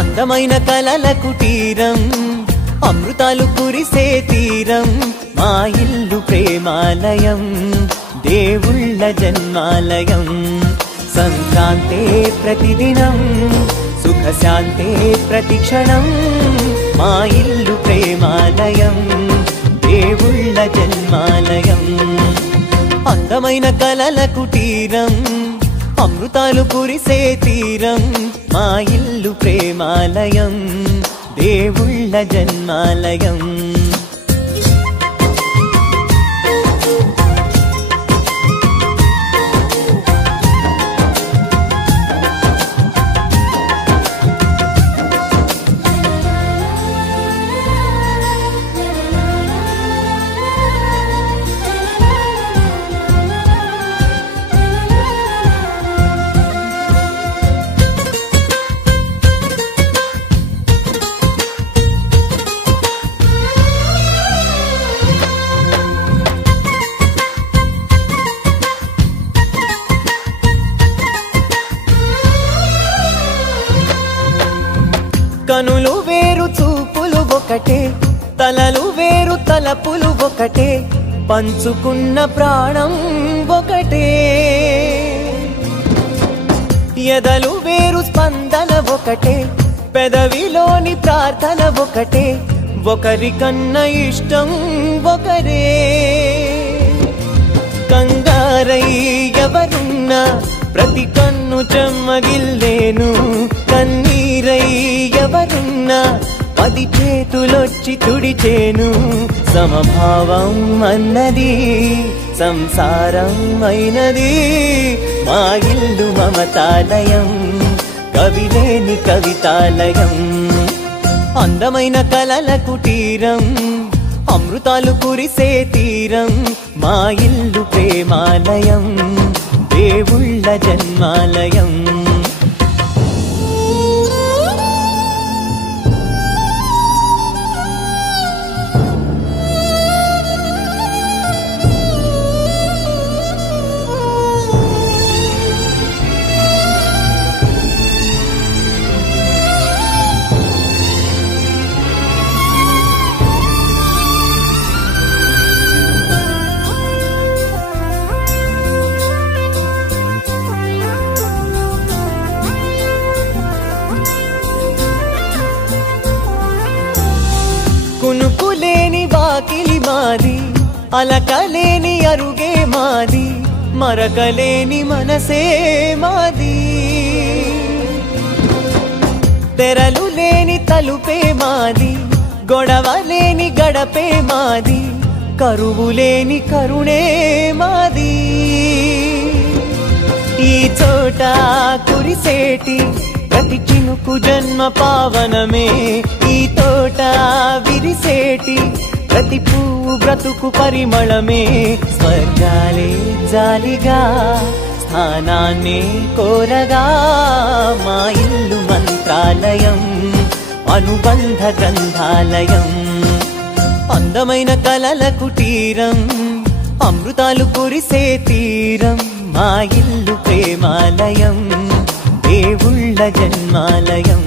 అందమైన కలల కుటీరం అమృతాలు కురిసే తీరం మా ఇల్లు ప్రేమాలయం దేవుళ్ళ జన్మాలయం సంక్రాంతే ప్రతిదినం సుఖశాంతే ప్రతిక్షణం మా ఇల్లు ప్రేమాలయం దేవుళ్ళ జన్మాలయం అందమైన కలల కుటీరం అమృతాలు కురిసే తీరం మా ఇల్లు ప్రేమాలయం దేవుళ్ళ జన్మాలయం కనులు వేరు చూపులు ఒకటే తలలు వేరు తలపులు ఒకటే పంచుకున్న ప్రాణం ఒకటే ఎదలు వేరు స్పందన ఒకటే పెదవిలోని ప్రార్థన ఒకటే ఒకరికన్నా ఇష్టం ఒకరే కంగారై ఎవరున్నా ప్రతి కన్ను చెమ్మగిల్లేను కన్నీరై ఎవరున్నా 10 చేతులొచ్చి తుడిచేను సమభావం అన్నది సంసారం అయినది మా ఇల్లు మమతాలయం కవిలేని కవితాలయం అందమైన కలల కుటీరం అమృతాలు కురిసే తీరం మా ఇల్లు ప్రేమాలయం దేవుళ్ళ జన్మాలయం కునుకులేని వాకిలి మాది అలకలేని అరుగే మాది మరకలేని మనసే మాది తెరలు లేని తలుపే మాది గొడవలేని గడపే మాది కరువులేని కరుణే మాది ఈ చోట కురిసేటి ప్రతి చినుకు జన్మ పావనమే ఈ తోట విరిసేటి ప్రతి పువ్వు బ్రతుకు పరిమళమే స్వర్గాలే జాలిగా స్థానాన్ని కోరగా మా ఇల్లు మంత్రాలయం అనుబంధ గ్రంథాలయం అందమైన కలల కుటీరం అమృతాలు కురిసే తీరం మా ఇల్లు ప్రేమాలయం దేవుళ్ళ జన్మాలయం